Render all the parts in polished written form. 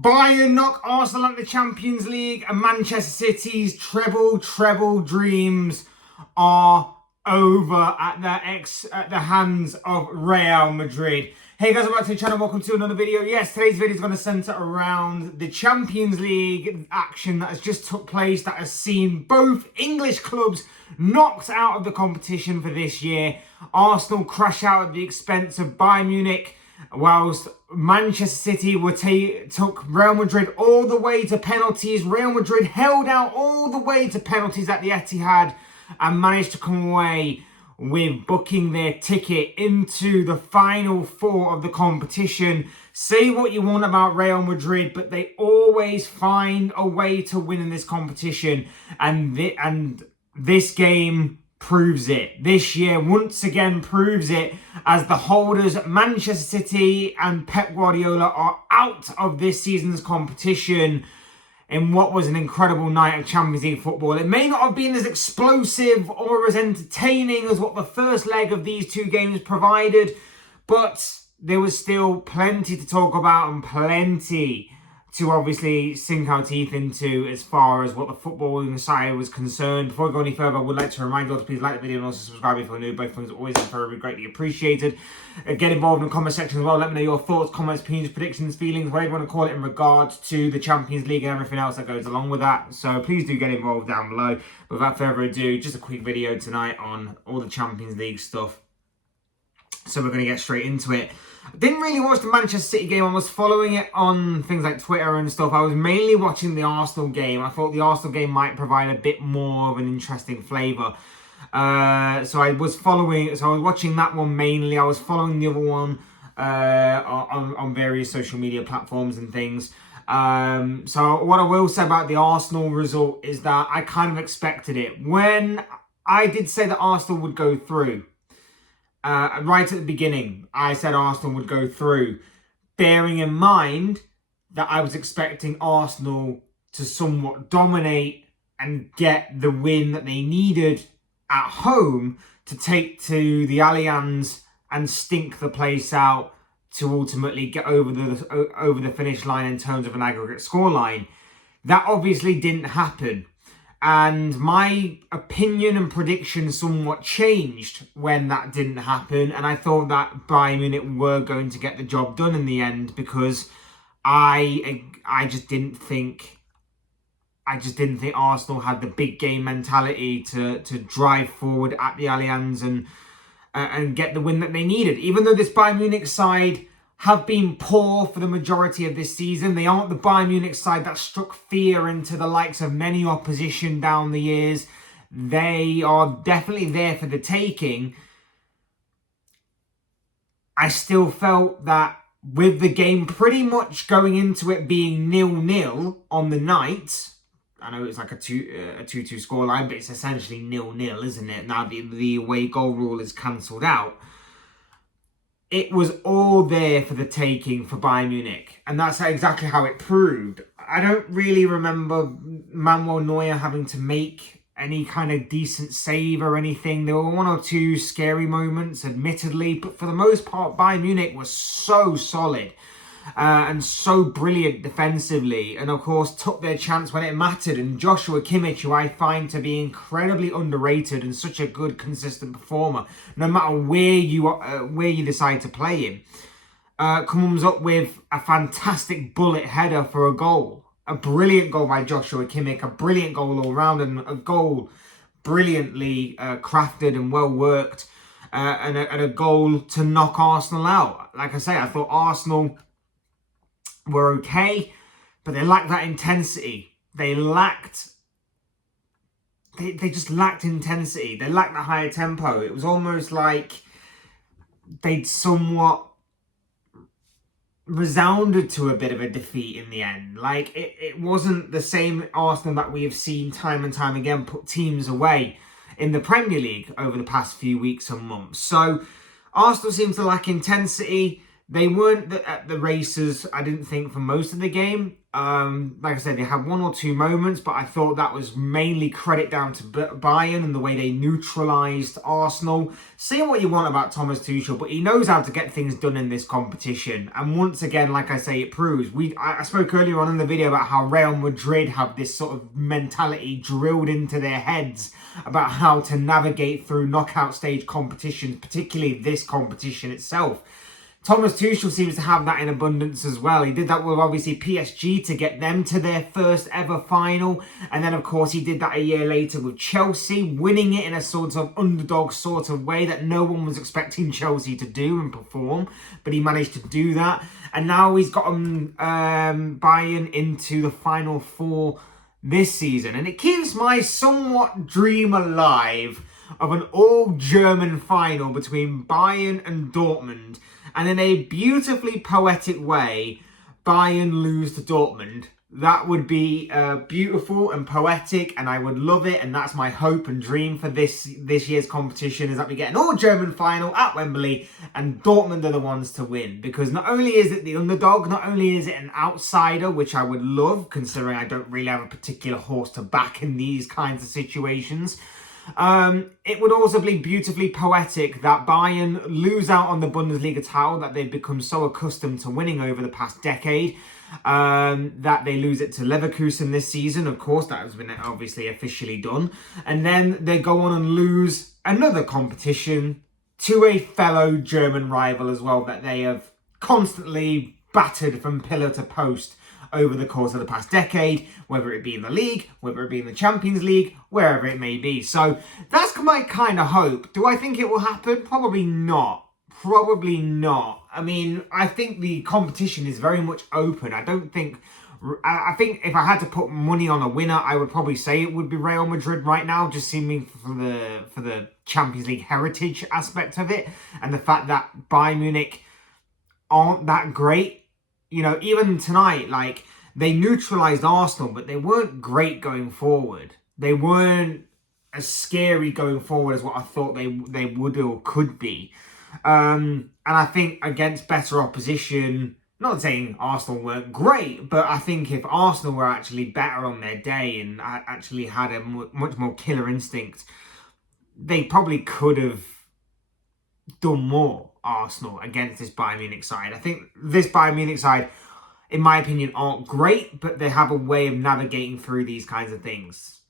Bayern knock Arsenal out of the Champions League, and Manchester City's treble dreams are over at the hands of Real Madrid. Hey guys, welcome back to the channel. Welcome to another video. Yes, today's video is going to centre around the Champions League action that has just took place, that has seen both English clubs knocked out of the competition for this year. Arsenal crash out at the expense of Bayern Munich, whilst Manchester City took Real Madrid all the way to penalties. Real Madrid held out all the way to penalties at the Etihad and managed to come away with booking their ticket into the final four of the competition. Say what you want about Real Madrid, but they always find a way to win in this competition. And this game proves it. This year once again proves it, as the holders Manchester City and Pep Guardiola are out of this season's competition in what was an incredible night of Champions League football. It may not have been as explosive or as entertaining as what the first leg of these two games provided, but there was still plenty to talk about and plenty to obviously sink our teeth into as far as what the footballing side was concerned. Before we go any further, I would like to remind you all to please like the video and also subscribe if you're new. Both things are always very greatly appreciated. Get involved in the comment section as well. Let me know your thoughts, comments, opinions, predictions, feelings, whatever you want to call it, in regards to the Champions League and everything else that goes along with that. So please do get involved down below. But without further ado, just a quick video tonight on all the Champions League stuff. So we're going to get straight into it. I didn't really watch the Manchester City game. I was following it on things like Twitter and stuff. I was mainly watching the Arsenal game. I thought the Arsenal game might provide a bit more of an interesting flavour. So I was watching that one mainly. I was following the other one on various social media platforms and things. So what I will say about the Arsenal result is that I kind of expected it. When I did say that Arsenal would go through, right at the beginning, I said Arsenal would go through, bearing in mind that I was expecting Arsenal to somewhat dominate and get the win that they needed at home to take to the Allianz and stink the place out to ultimately get over the finish line in terms of an aggregate scoreline. That obviously didn't happen. And my opinion and prediction somewhat changed when that didn't happen. And I thought that Bayern Munich were going to get the job done in the end, because I just didn't think Arsenal had the big game mentality to drive forward at the Allianz and get the win that they needed. Even though this Bayern Munich side have been poor for the majority of this season, they aren't the Bayern Munich side that struck fear into the likes of many opposition down the years. They are definitely there for the taking. I still felt that with the game pretty much going into it being 0-0 on the night, I know it's like a 2-2 scoreline, but it's essentially 0-0, isn't it? Now the away goal rule is cancelled out. It was all there for the taking for Bayern Munich. And that's exactly how it proved. I don't really remember Manuel Neuer having to make any kind of decent save or anything. There were one or two scary moments, admittedly. But for the most part, Bayern Munich was so solid and so brilliant defensively. And of course, took their chance when it mattered. And Joshua Kimmich, who I find to be incredibly underrated and such a good, consistent performer, no matter where you decide to play him, comes up with a fantastic bullet header for a goal. A brilliant goal by Joshua Kimmich, a brilliant goal all round, and a goal brilliantly crafted and well worked, and a goal to knock Arsenal out. Like I say, I thought Arsenal were okay, but they lacked that intensity. They just lacked intensity. They lacked the higher tempo. It was almost like they'd somewhat resounded to a bit of a defeat in the end. Like, it wasn't the same Arsenal that we have seen time and time again put teams away in the Premier League over the past few weeks and months. So Arsenal seems to lack intensity. They weren't at the races, I didn't think, for most of the game. Like I said, they had one or two moments, but I thought that was mainly credit down to Bayern and the way they neutralised Arsenal. Say what you want about Thomas Tuchel, but he knows how to get things done in this competition. And once again, like I say, it proves. I spoke earlier on in the video about how Real Madrid have this sort of mentality drilled into their heads about how to navigate through knockout stage competitions, particularly this competition itself. Thomas Tuchel seems to have that in abundance as well. He did that with obviously PSG to get them to their first ever final. And then of course he did that a year later with Chelsea, winning it in a sort of underdog sort of way that no one was expecting Chelsea to do and perform. But he managed to do that. And now he's gotten Bayern into the final four this season. And it keeps my somewhat dream alive of an all-German final between Bayern and Dortmund. And in a beautifully poetic way, Bayern lose to Dortmund. That would be beautiful and poetic, and I would love it. And that's my hope and dream for this year's competition, is that we get an all-German final at Wembley, and Dortmund are the ones to win. Because not only is it the underdog, not only is it an outsider, which I would love, considering I don't really have a particular horse to back in these kinds of situations. It would also be beautifully poetic that Bayern lose out on the Bundesliga title that they've become so accustomed to winning over the past decade. That they lose it to Leverkusen this season. Of course, that has been obviously officially done. And then they go on and lose another competition to a fellow German rival as well that they have constantly battered from pillar to post over the course of the past decade, whether it be in the league, whether it be in the Champions League, wherever it may be. So that's my kind of hope. Do I think it will happen? Probably not. Probably not. I mean, I think the competition is very much open. I think if I had to put money on a winner, I would probably say it would be Real Madrid right now, just seeming for the Champions League heritage aspect of it, and the fact that Bayern Munich aren't that great. You know, even tonight, like, they neutralised Arsenal, but they weren't great going forward. They weren't as scary going forward as what I thought they would or could be. And I think against better opposition, not saying Arsenal weren't great, but I think if Arsenal were actually better on their day and actually had a much more killer instinct, they probably could have done more, Arsenal, against this Bayern Munich side. I think this Bayern Munich side, in my opinion, aren't great, but they have a way of navigating through these kinds of things.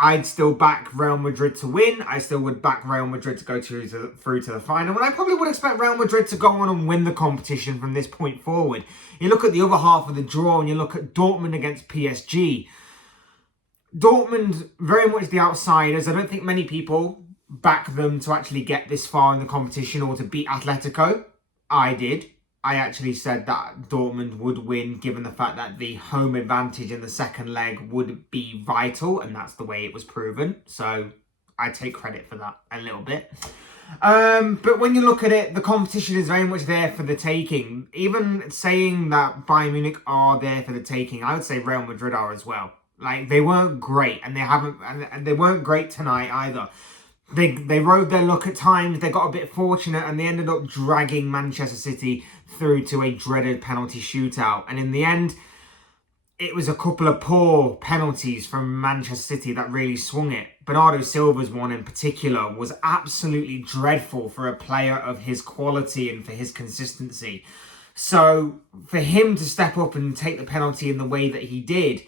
I'd still back Real Madrid to win. I still would back Real Madrid to go through to the final. And I probably would expect Real Madrid to go on and win the competition from this point forward. You look at the other half of the draw and you look at Dortmund against PSG. Dortmund, very much the outsiders. I don't think many people back them to actually get this far in the competition or to beat Atletico. I did. I actually said that Dortmund would win, given the fact that the home advantage in the second leg would be vital, and that's the way it was proven. So I take credit for that a little bit. But when you look at it, the competition is very much there for the taking. Even saying that Bayern Munich are there for the taking, I would say Real Madrid are as well. Like, they weren't great, and they weren't great tonight either. They rode their luck at times. They got a bit fortunate, and they ended up dragging Manchester City through to a dreaded penalty shootout. And in the end, it was a couple of poor penalties from Manchester City that really swung it. Bernardo Silva's one in particular was absolutely dreadful for a player of his quality and for his consistency. So for him to step up and take the penalty in the way that he did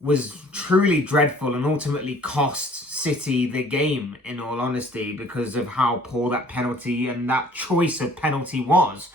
was truly dreadful, and ultimately cost City the game, in all honesty, because of how poor that penalty and that choice of penalty was.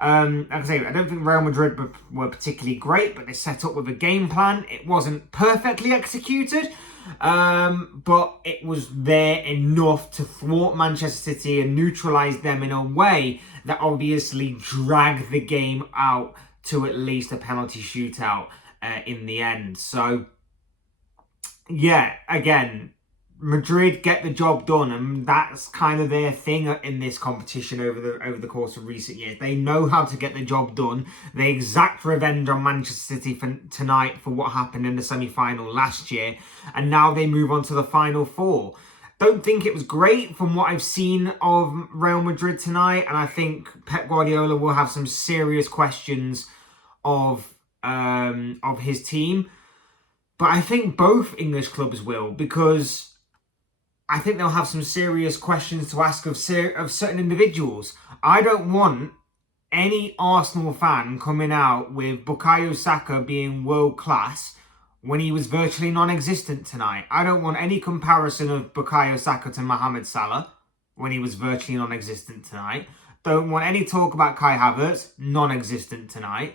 Like I say, I don't think Real Madrid were particularly great, but they set up with a game plan. It wasn't perfectly executed, but it was there enough to thwart Manchester City and neutralise them in a way that obviously dragged the game out to at least a penalty shootout in the end. So, yeah, again, Madrid get the job done, and that's kind of their thing in this competition over the course of recent years. They know how to get the job done. They exact revenge on Manchester City for tonight for what happened in the semi-final last year, and now they move on to the final four. don't think it was great from what I've seen of Real Madrid tonight, and I think Pep Guardiola will have some serious questions of his team. But I think both English clubs will, because I think they'll have some serious questions to ask of certain individuals. I don't want any Arsenal fan coming out with Bukayo Saka being world class when he was virtually non-existent tonight. I don't want any comparison of Bukayo Saka to Mohamed Salah when he was virtually non-existent tonight. Don't want any talk about Kai Havertz, non-existent tonight.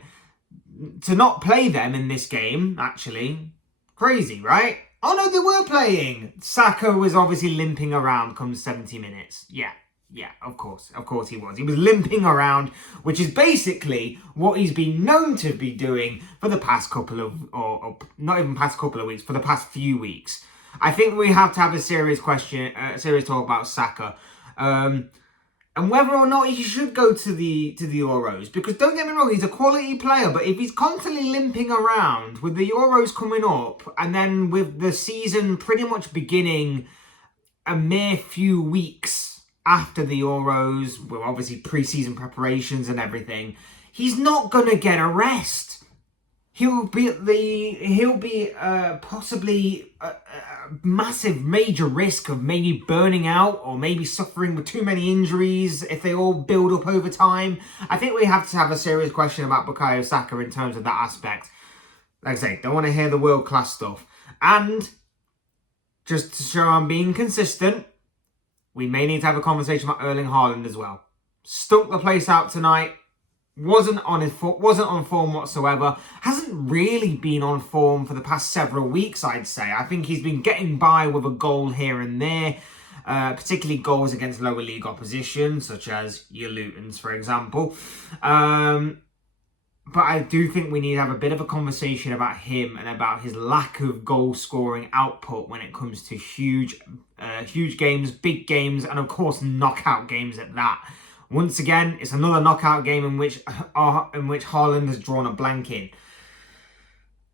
To not play them in this game, actually, crazy, right? Oh no, they were playing. Saka was obviously limping around come 70 minutes. Yeah, of course he was. He was limping around, which is basically what he's been known to be doing for the past couple of, or not even past couple of weeks, for the past few weeks. I think we have to have a serious talk about Saka, and whether or not he should go to the Euros. Because don't get me wrong, he's a quality player, but if he's constantly limping around with the Euros coming up, and then with the season pretty much beginning a mere few weeks after the Euros, with obviously pre-season preparations and everything, he's not gonna get a rest. He'll be possibly a massive, major risk of maybe burning out or maybe suffering with too many injuries if they all build up over time. I think we have to have a serious question about Bukayo Saka in terms of that aspect. Like I say, don't want to hear the world-class stuff. And just to show I'm being consistent, we may need to have a conversation about Erling Haaland as well. Stunk the place out tonight. Wasn't on form whatsoever. Hasn't really been on form for the past several weeks, I'd say. I think he's been getting by with a goal here and there, particularly goals against lower league opposition, such as your Lutons, for example. But I do think we need to have a bit of a conversation about him and about his lack of goal-scoring output when it comes to huge games, big games, and of course knockout games at that. Once again, it's another knockout game in which Haaland has drawn a blank in.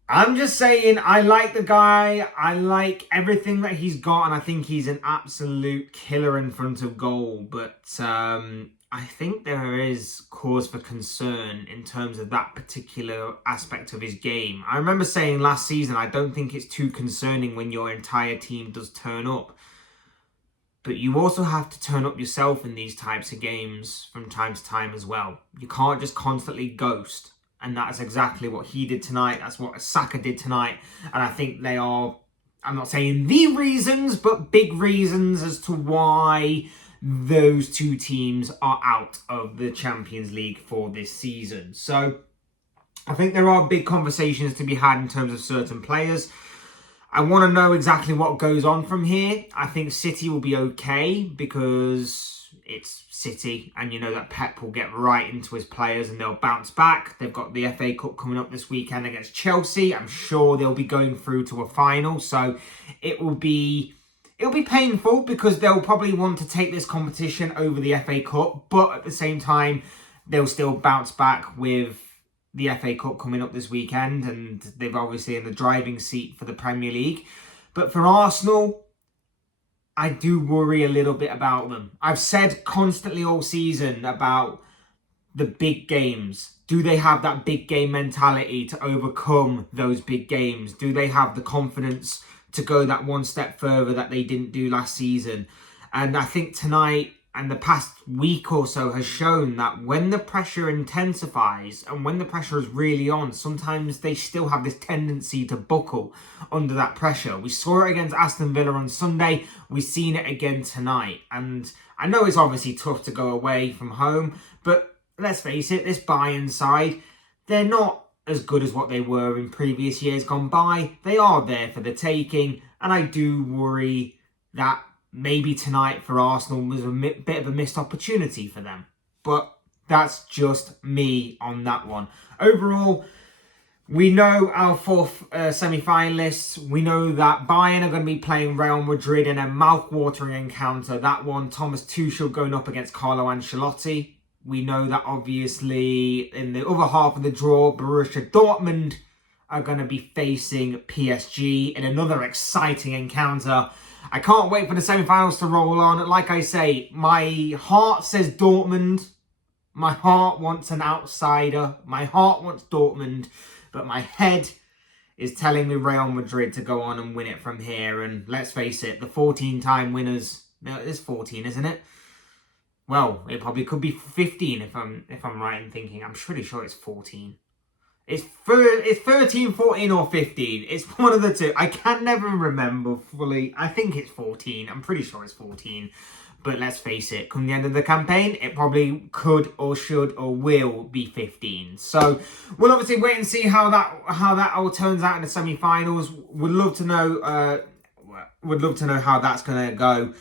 I'm just saying, I like the guy. I like everything that he's got, and I think he's an absolute killer in front of goal. But I think there is cause for concern in terms of that particular aspect of his game. I remember saying last season, I don't think it's too concerning when your entire team does turn up. But you also have to turn up yourself in these types of games from time to time as well. You can't just constantly ghost. And that's exactly what he did tonight. That's what Saka did tonight. And I think they are, I'm not saying the reasons, but big reasons as to why those two teams are out of the Champions League for this season. So I think there are big conversations to be had in terms of certain players. I want to know exactly what goes on from here. I think City will be okay because it's City and you know that Pep will get right into his players and they'll bounce back. They've got the FA Cup coming up this weekend against Chelsea. I'm sure they'll be going through to a final. So it'll be painful because they'll probably want to take this competition over the FA Cup. But at the same time, they'll still bounce back with the FA Cup coming up this weekend, and they're obviously in the driving seat for the Premier League. But for Arsenal, I do worry a little bit about them. I've said constantly all season about the big games. Do they have that big game mentality to overcome those big games? Do they have the confidence to go that one step further that they didn't do last season? And I think tonight and the past week or so has shown that when the pressure intensifies and when the pressure is really on, sometimes they still have this tendency to buckle under that pressure. We saw it against Aston Villa on Sunday. We've seen it again tonight. And I know it's obviously tough to go away from home, but let's face it, this Bayern side, they're not as good as what they were in previous years gone by. They are there for the taking, and I do worry that maybe tonight for Arsenal was a bit of a missed opportunity for them. But that's just me on that one. Overall, we know our fourth semi-finalists. We know that Bayern are going to be playing Real Madrid in a mouth-watering encounter. That one, Thomas Tuchel going up against Carlo Ancelotti. We know that obviously in the other half of the draw, Borussia Dortmund are going to be facing PSG in another exciting encounter. I can't wait for the semi-finals to roll on. Like I say, my heart says Dortmund. My heart wants an outsider. My heart wants Dortmund. But my head is telling me Real Madrid to go on and win it from here. And let's face it, the 14-time winners... No, it is 14, isn't it? Well, it probably could be 15 if I'm right in thinking. I'm pretty sure it's 14. It's 13, 14 or 15. It's one of the two. I can never remember fully. I think it's 14. I'm pretty sure it's 14. But let's face it, come the end of the campaign, it probably could or should or will be 15. So we'll obviously wait and see how that all turns out in the semi-finals. Would love to know how that's going to go.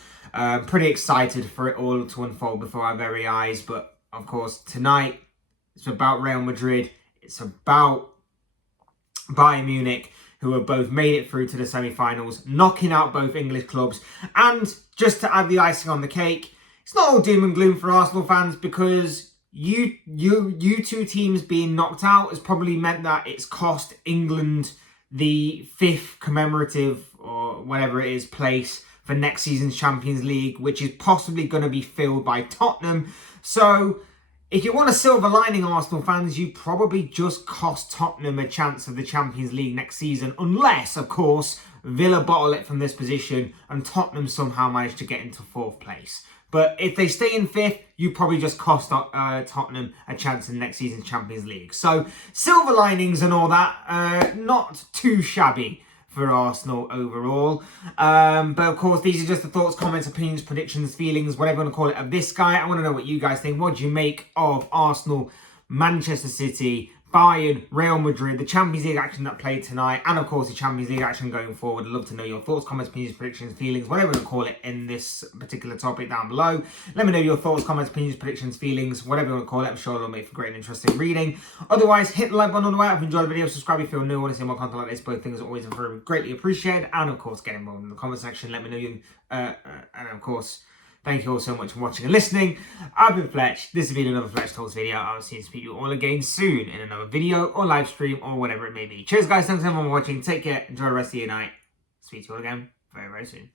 Pretty excited for it all to unfold before our very eyes. But of course, tonight it's about Real Madrid. It's about Bayern Munich, who have both made it through to the semi-finals, knocking out both English clubs. And just to add the icing on the cake, it's not all doom and gloom for Arsenal fans, because you two teams being knocked out has probably meant that it's cost England the 5th commemorative, or whatever it is, place for next season's Champions League, which is possibly going to be filled by Tottenham. So if you want a silver lining, Arsenal fans, you probably just cost Tottenham a chance of the Champions League next season, unless, of course, Villa bottle it from this position and Tottenham somehow manage to get into 4th place. But if they stay in 5th, you probably just cost Tottenham a chance in next season's Champions League. So silver linings and all that, not too shabby for Arsenal overall. But of course, these are just the thoughts, comments, opinions, predictions, feelings, whatever you want to call it, of this guy. I want to know what you guys think. What do you make of Arsenal, Manchester City, Bayern, Real Madrid, the Champions League action that played tonight, and of course the Champions League action going forward? I'd love to know your thoughts, comments, opinions, predictions, feelings, whatever you want to call it, in this particular topic down below. Let me know your thoughts, comments, opinions, predictions, feelings, whatever you want to call it. I'm sure it'll make for great and interesting reading. Otherwise, hit the like button on the way up if you enjoyed the video, subscribe if you're new, want to see more content like this. Both things are always very greatly appreciated. And of course, get involved in the comment section. Let me know you, and of course, thank you all so much for watching and listening. I've been Fletch. This has been another Fletch Talks video. I'll see you speak to you all again soon in another video or live stream or whatever it may be. Cheers, guys. Thanks everyone for watching. Take care. Enjoy the rest of your night. Speak to you all again very, very soon.